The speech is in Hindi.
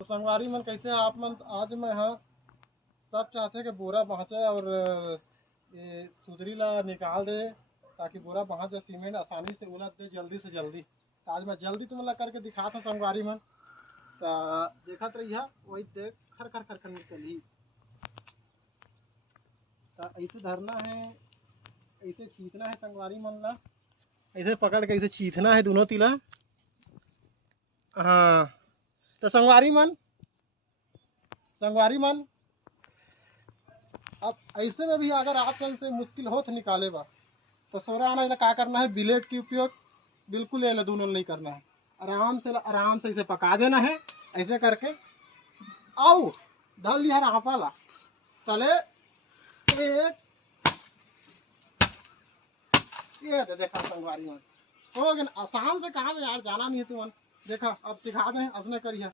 तो संगवारी मन कैसे आप मन आज मैं हाँ सब चाहते कि बोरा पहुँचे और ये सुधरी ला निकाल दे ताकि बोरा पहुँच जाए, सीमेंट आसानी से उलट दे जल्दी से जल्दी। तो आज मैं जल्दी तुम ला करके दिखा था संगवारी मन। तो देखत रही वही देख खर खर खर खर निकली। तो ऐसे धरना है, ऐसे छींचना है संगवारी मन ला, ऐसे पकड़ के ऐसे छींचना है दोनों तिला। हाँ तो संगवारी मन अब ऐसे में भी अगर आप से मुश्किल हो तो निकाले बा तो सोरा आना क्या करना है, बिलेट की उपयोग बिल्कुल ये दोनों नहीं करना है। आराम से इसे पका देना है ऐसे करके। आओ धल लिया आपा ला तले एक ये दे देखा संगवारी मन हो गया आसान से। कहा यार जाना नहीं है तुम देखा अब सिखा दें असने करिए।